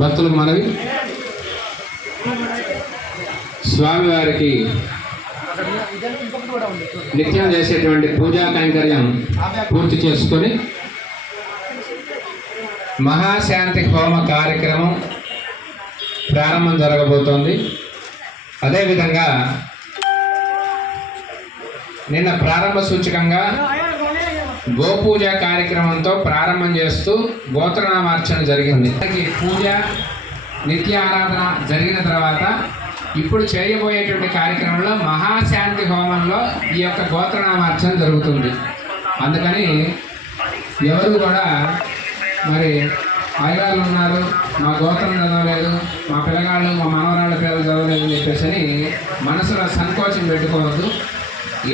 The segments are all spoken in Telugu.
భక్తులకు మనవి, స్వామివారికి నిత్యం చేసేటువంటి పూజా కైంకర్యం పూర్తి చేసుకొని మహాశాంతి హోమ కార్యక్రమం ప్రారంభం జరగబోతోంది. అదేవిధంగా నిన్న ప్రారంభ సూచకంగా గోపూజ కార్యక్రమంతో ప్రారంభం చేస్తూ గోత్రనామార్చన జరిగింది. పూజ నిత్య ఆరాధన జరిగిన తర్వాత ఇప్పుడు చేయబోయేటువంటి కార్యక్రమంలో మహాశాంతి హోమంలో ఈ యొక్క గోత్రనామార్చన జరుగుతుంది. అందుకని ఎవరు కూడా మరి అయ్యగారులు ఉన్నారు, మా గోత్రం చదవలేదు, మా పిల్లగాళ్ళు మా మనవరాళ్ళ పేర్లు చదవలేదు అని చెప్పేసి మనసులో సంకోచం పెట్టుకోవద్దు.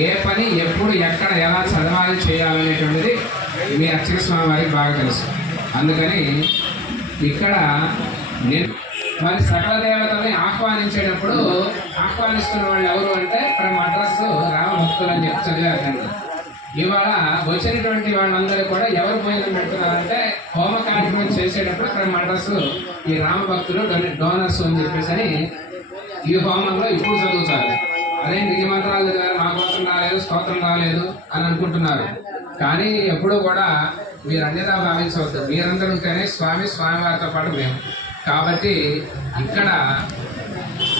ఏ పని ఎప్పుడు ఎక్కడ ఎలా చదవాలి చేయాలనేటువంటిది మీ అర్చక స్వామి వారికి బాగా తెలుసు. అందుకని ఇక్కడ నేను మరి సకల దేవతల్ని ఆహ్వానించేటప్పుడు ఆహ్వానిస్తున్న వాళ్ళు ఎవరు అంటే ఇక్కడ మద్రాస్ రామభక్తులు అని చెప్పి చదివారు. ఇవాళ వచ్చినటువంటి వాళ్ళందరూ కూడా ఎవరు భోజనం పెడుతున్నారంటే హోమ కార్యక్రమం చేసేటప్పుడు ఇక్కడ మద్రాస్ ఈ రామభక్తులు డోనర్స్ అని చెప్పేసి ఈ హోమంలో ఇప్పుడు చదువుతారు. అదే ఈ మంత్రాలు చదివారు, మా కోసం రాలేదు, స్తోత్రం రాలేదు అని అనుకుంటున్నారు. కానీ ఎప్పుడూ కూడా మీరు అన్యదా భావించవద్దు. మీరందరూ ఉంటేనే స్వామివారితో పాటు మేము. కాబట్టి ఇక్కడ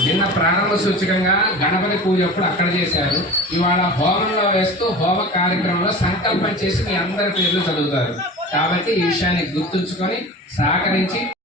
నిన్న ప్రారంభ సూచకంగా గణపతి పూజ అప్పుడు అక్కడ చేశారు. ఇవాళ హోమంలో వేస్తూ హోమ కార్యక్రమంలో సంకల్పం చేసి మీ అందరి పేర్లు చదువుతారు. కాబట్టి ఈ విషయాన్ని గుర్తుంచుకొని సహకరించి